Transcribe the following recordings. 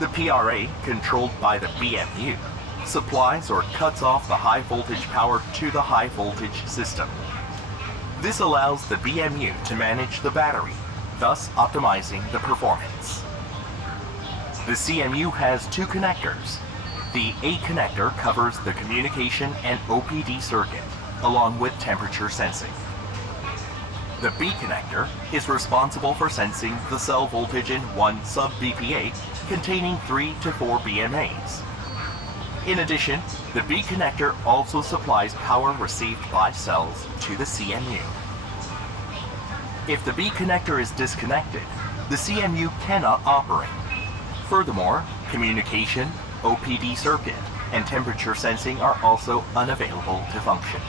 The PRA, controlled by the BMU, supplies or cuts off the high voltage power to the high voltage system. This allows the BMU to manage the battery, thus optimizing the performance. The CMU has two connectors. The A connector covers the communication and OPD circuit, along with temperature sensing. The B connector is responsible for sensing the cell voltage in one sub-BPA containing 3 to 4 BMAs. In addition, the B connector also supplies power received by cells to the CMU. If the B connector is disconnected, the CMU cannot operate. Furthermore, communication, OPD circuit, and temperature sensing are also unavailable to function.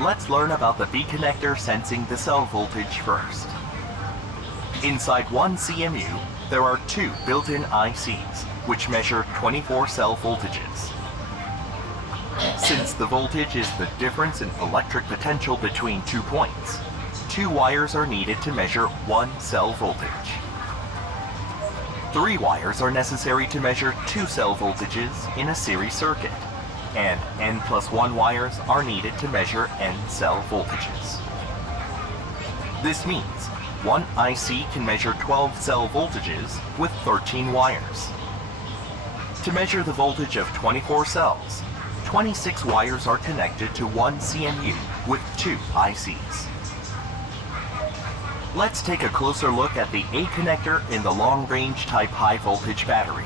Let's learn about the B connector sensing the cell voltage first. Inside one CMU, there are two built-in ICs, which measure 24 cell voltages. Since the voltage is the difference in electric potential between 2 points, 2 wires are needed to measure one cell voltage. 3 wires are necessary to measure 2 cell voltages in a series circuit, and N+1 wires are needed to measure N cell voltages. This means one IC can measure 12 cell voltages with 13 wires. To measure the voltage of 24 cells, 26 wires are connected to one CMU with 2 ICs. Let's take a closer look at the A connector in the long-range type high-voltage battery.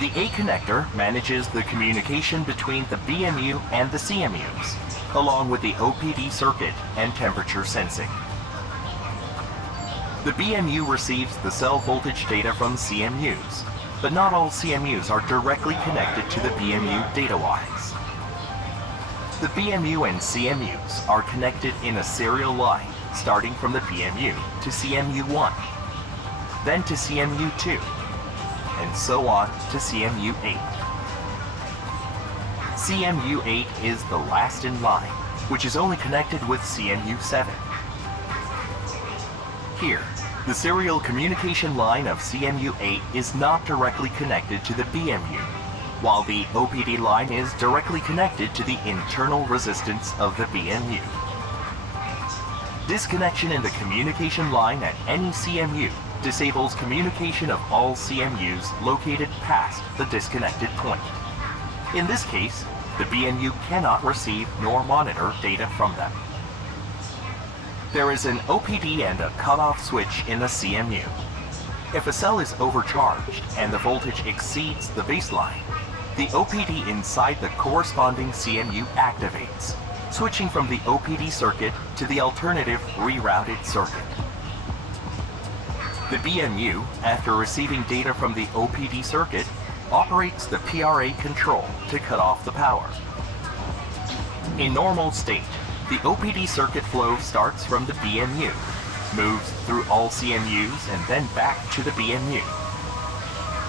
The A connector manages the communication between the BMU and the CMUs, along with the OPD circuit and temperature sensing. The BMU receives the cell voltage data from CMUs, but not all CMUs are directly connected to the BMU data-wise. The BMU and CMUs are connected in a serial line, starting from the BMU to CMU1, then to CMU2, and so on to CMU8. CMU8 is the last in line, which is only connected with CMU7. Here, the serial communication line of CMU8 is not directly connected to the BMU, while the OPD line is directly connected to the internal resistance of the BMU. Disconnection in the communication line at any CMU disables communication of all CMUs located past the disconnected point. In this case, the BMU cannot receive nor monitor data from them. There is an OPD and a cutoff switch in the CMU. If a cell is overcharged and the voltage exceeds the baseline, the OPD inside the corresponding CMU activates, switching from the OPD circuit to the alternative rerouted circuit. The BMU, after receiving data from the OPD circuit, operates the PRA control to cut off the power. In normal state, the OPD circuit flow starts from the BMU, moves through all CMUs and then back to the BMU.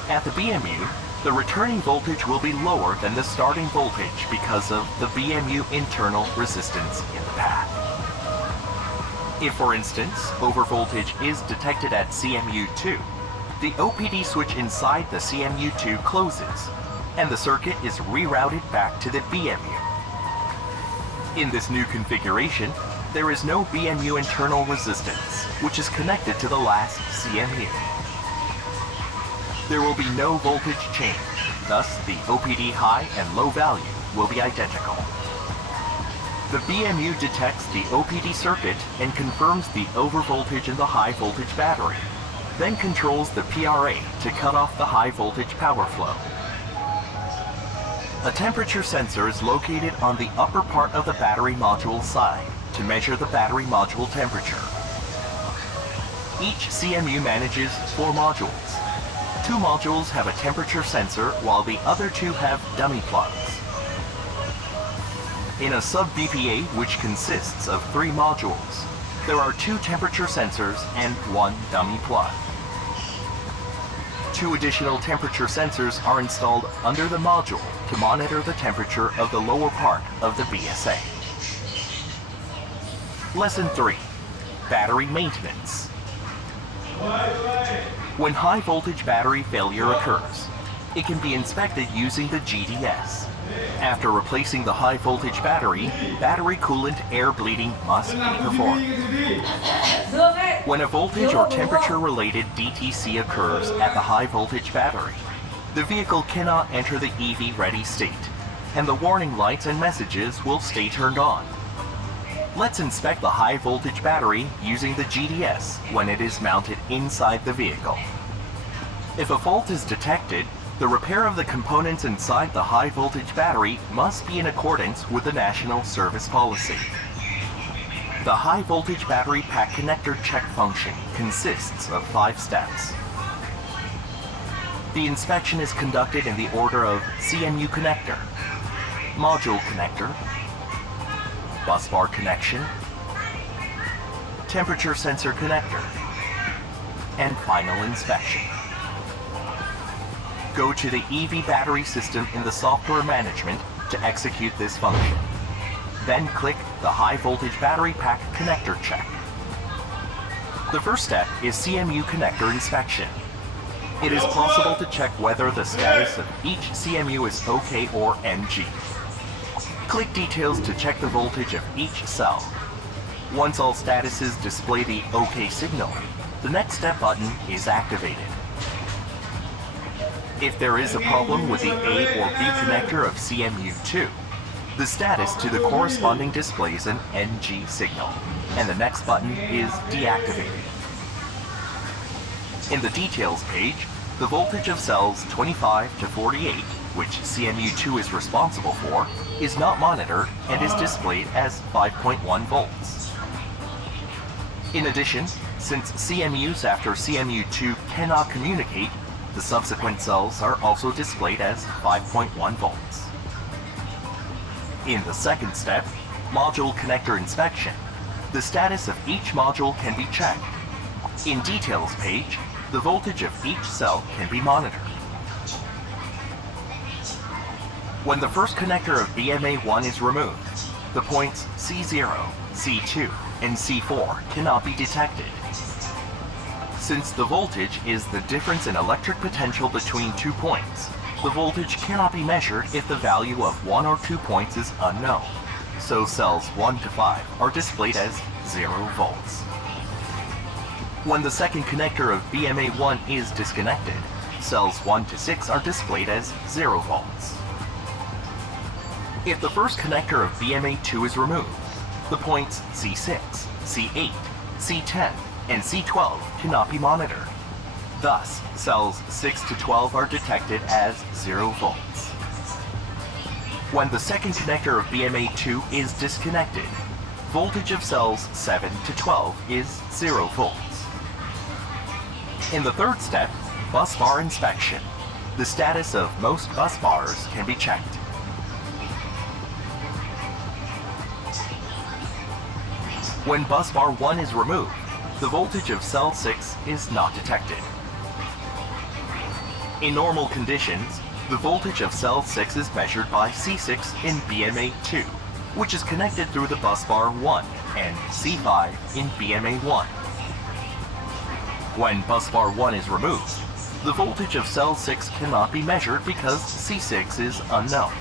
At the BMU, the returning voltage will be lower than the starting voltage because of the BMU internal resistance in the path. If, for instance, overvoltage is detected at CMU2, the OPD switch inside the CMU2 closes, and the circuit is rerouted back to the BMU. In this new configuration, there is no BMU internal resistance, which is connected to the last CMU. There will be no voltage change, thus the OPD high and low value will be identical. The BMU detects the OPD circuit and confirms the overvoltage in the high voltage battery, then controls the PRA to cut off the high voltage power flow. A temperature sensor is located on the upper part of the battery module side to measure the battery module temperature. Each CMU manages 4 modules. 2 modules have a temperature sensor while the other 2 have dummy plugs. In a sub-BPA which consists of 3 modules, there are 2 temperature sensors and 1 dummy plug. 2 additional temperature sensors are installed under the module to monitor the temperature of the lower part of the BSA. Lesson 3. Battery maintenance. When high voltage battery failure occurs, it can be inspected using the GDS. After replacing the high voltage battery coolant air bleeding must be performed. When a voltage or temperature related DTC occurs at the high voltage battery, the vehicle cannot enter the EV ready state, and the warning lights and messages will stay turned on. Let's inspect the high voltage battery using the GDS when it is mounted inside the vehicle. If a fault is detected, the repair of the components inside the high voltage battery must be in accordance with the National Service Policy. The high voltage battery pack connector check function consists of 5 steps. The inspection is conducted in the order of CMU connector, module connector, bus bar connection, temperature sensor connector, and final inspection. Go to the EV battery system in the software management to execute this function. Then click the high voltage battery pack connector check. The first step is CMU connector inspection. It is possible to check whether the status of each CMU is OK or NG. Click details to check the voltage of each cell. Once all statuses display the OK signal, the next step button is activated. If there is a problem with the A or B connector of CMU2, the status to the corresponding displays an NG signal, and the next button is deactivated. In the details page, the voltage of cells 25 to 48, which CMU2 is responsible for, is not monitored and is displayed as 5.1 volts. In addition, since CMUs after CMU2 cannot communicate, the subsequent cells are also displayed as 5.1 volts. In the second step, module connector inspection, the status of each module can be checked. In details page, the voltage of each cell can be monitored. When the first connector of BMA1 is removed, the points C0, C2, and C4 cannot be detected. Since the voltage is the difference in electric potential between 2 points, the voltage cannot be measured if the value of 1 or 2 points is unknown, so cells 1 to 5 are displayed as 0 volts. When the second connector of BMA1 is disconnected, cells 1 to 6 are displayed as 0 volts. If the first connector of BMA2 is removed, the points C6, C8, C10, and C12 cannot be monitored. Thus, cells 6 to 12 are detected as 0 volts. When the second connector of BMA2 is disconnected, voltage of cells 7 to 12 is 0 volts. In the third step, bus bar inspection, the status of most bus bars can be checked. When bus bar 1 is removed, the voltage of cell 6 is not detected. In normal conditions, the voltage of cell 6 is measured by C6 in BMA2, which is connected through the bus bar 1, and C5 in BMA1. When bus bar 1 is removed, the voltage of cell 6 cannot be measured because C6 is unknown.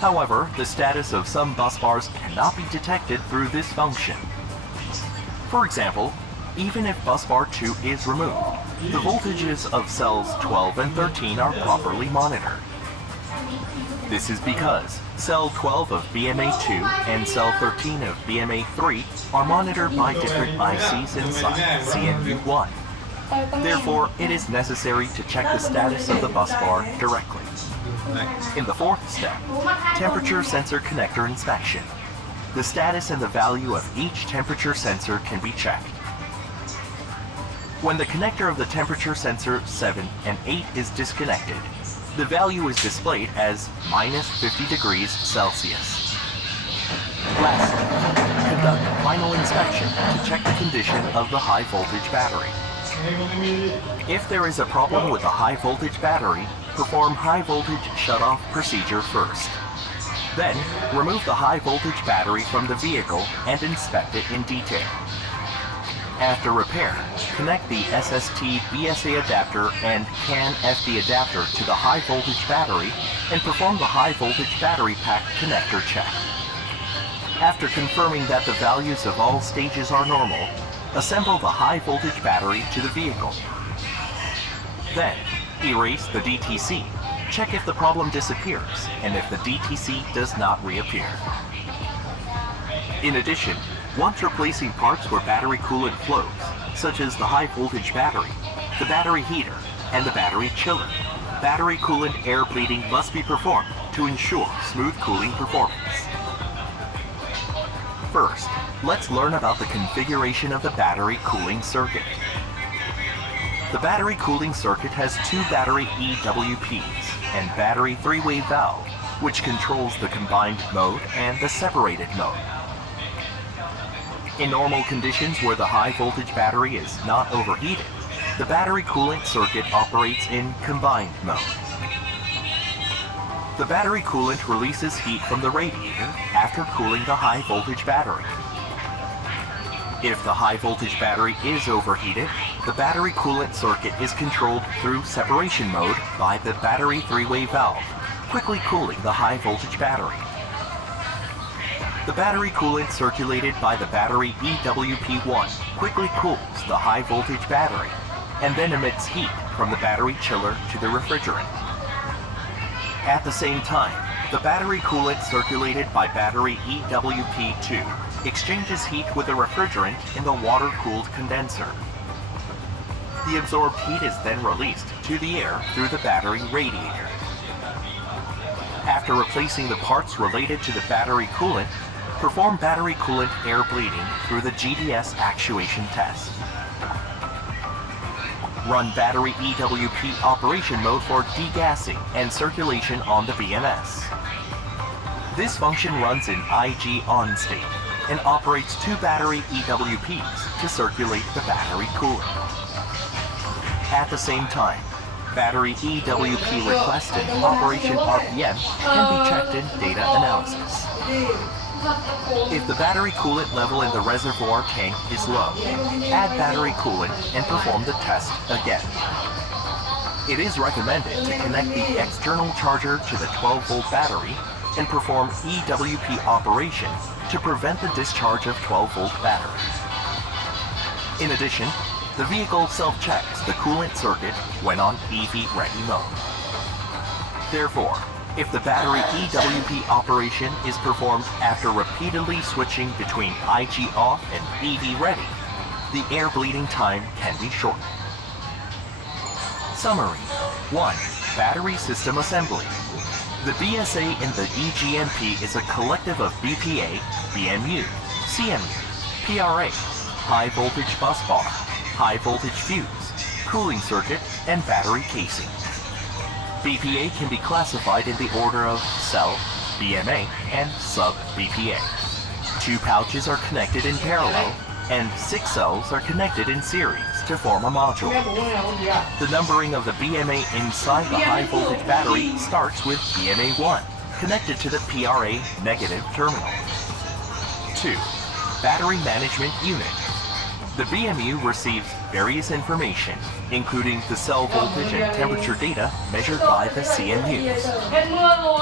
However, the status of some bus bars cannot be detected through this function. For example, even if bus bar 2 is removed, the voltages of cells 12 and 13 are properly monitored. This is because cell 12 of BMA2 and cell 13 of BMA3 are monitored by different ICs inside CMU1. Therefore, it is necessary to check the status of the bus bar directly. In the fourth step, temperature sensor connector inspection, the status and the value of each temperature sensor can be checked. When the connector of the temperature sensor 7 and 8 is disconnected, the value is displayed as -50 degrees Celsius. Lastly, conduct final inspection to check the condition of the high voltage battery. If there is a problem with the high voltage battery, perform high voltage shutoff procedure first. Then, remove the high voltage battery from the vehicle and inspect it in detail. After repair, connect the SST BSA adapter and CAN FD adapter to the high voltage battery and perform the high voltage battery pack connector check. After confirming that the values of all stages are normal, assemble the high voltage battery to the vehicle. Then, erase the DTC, check if the problem disappears and if the DTC does not reappear. In addition, once replacing parts where battery coolant flows, such as the high voltage battery, the battery heater, and the battery chiller, battery coolant air bleeding must be performed to ensure smooth cooling performance. First, let's learn about the configuration of the battery cooling circuit. The battery cooling circuit has two battery EWPs and battery three-way valve, which controls the combined mode and the separated mode. In normal conditions where the high voltage battery is not overheated, the battery coolant circuit operates in combined mode. The battery coolant releases heat from the radiator after cooling the high voltage battery. If the high voltage battery is overheated, the battery coolant circuit is controlled through separation mode by the battery three-way valve, quickly cooling the high voltage battery. The battery coolant circulated by the battery EWP1 quickly cools the high voltage battery and then emits heat from the battery chiller to the refrigerant. At the same time, the battery coolant circulated by battery EWP2 exchanges heat with the refrigerant in the water-cooled condenser. The absorbed heat is then released to the air through the battery radiator. After replacing the parts related to the battery coolant, perform battery coolant air bleeding through the GDS actuation test. Run battery EWP operation mode for degassing and circulation on the BMS. This function runs in IG on state and operates two battery EWPs to circulate the battery coolant. At the same time, battery EWP request and operation RPM can be checked in data analysis. If the battery coolant level in the reservoir tank is low, add battery coolant and perform the test again. It is recommended to connect the external charger to the 12-volt battery and perform EWP operation to prevent the discharge of 12-volt battery. In addition, the vehicle self-checks the coolant circuit when on EV ready mode. Therefore, if the battery EWP operation is performed after repeatedly switching between IG off and EV ready, the air bleeding time can be shortened. Summary 1. Battery System Assembly. The BSA in the EGMP is a collective of BPA, BMU, CMU, PRA, high voltage bus bar, high voltage fuse, cooling circuit, and battery casing. BPA can be classified in the order of cell, BMA, and sub-BPA. 2 pouches are connected in parallel, and 6 cells are connected in series to form a module. The numbering of the BMA inside the high voltage battery starts with BMA 1, connected to the PRA negative terminal. 2. Battery Management Unit. The BMU receives various information, including the cell voltage and temperature data measured by the CMUs.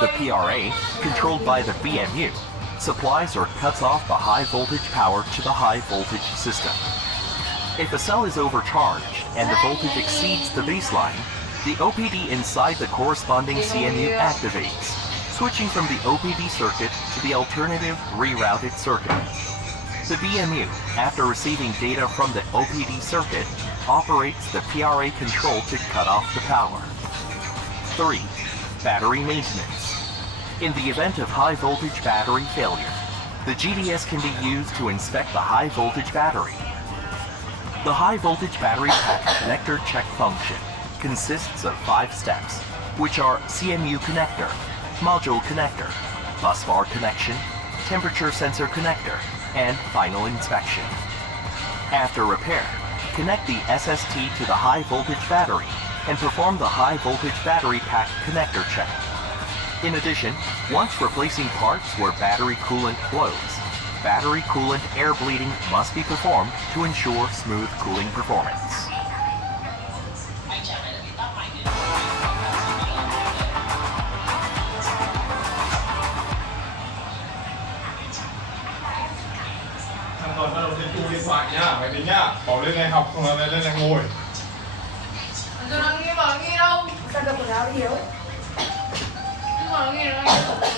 The PRA, controlled by the BMU, supplies or cuts off the high voltage power to the high voltage system. If a cell is overcharged and the voltage exceeds the baseline, the OPD inside the corresponding CMU activates, switching from the OPD circuit to the alternative rerouted circuit. The BMU, after receiving data from the OPD circuit, operates the PRA control to cut off the power. 3. Battery maintenance. In the event of high voltage battery failure, the GDS can be used to inspect the high voltage battery. The high voltage battery pack connector check function consists of 5 steps, which are CMU connector, module connector, bus bar connection, temperature sensor connector, and final inspection. After repair, connect the SST to the high voltage battery and perform the high voltage battery pack connector check. In addition, once replacing parts where battery coolant flows, battery coolant air bleeding must be performed to ensure smooth cooling performance.ขั้นตอนbắt đầu thì chui điện thoại nhá, máy tính nhá, bỏ lên này học không là lên này ngồi. Tôi đang nghe bảo nghe đâu. Sao cầm quần áo đi Hiếu? Nhưng mà nghe nó nghe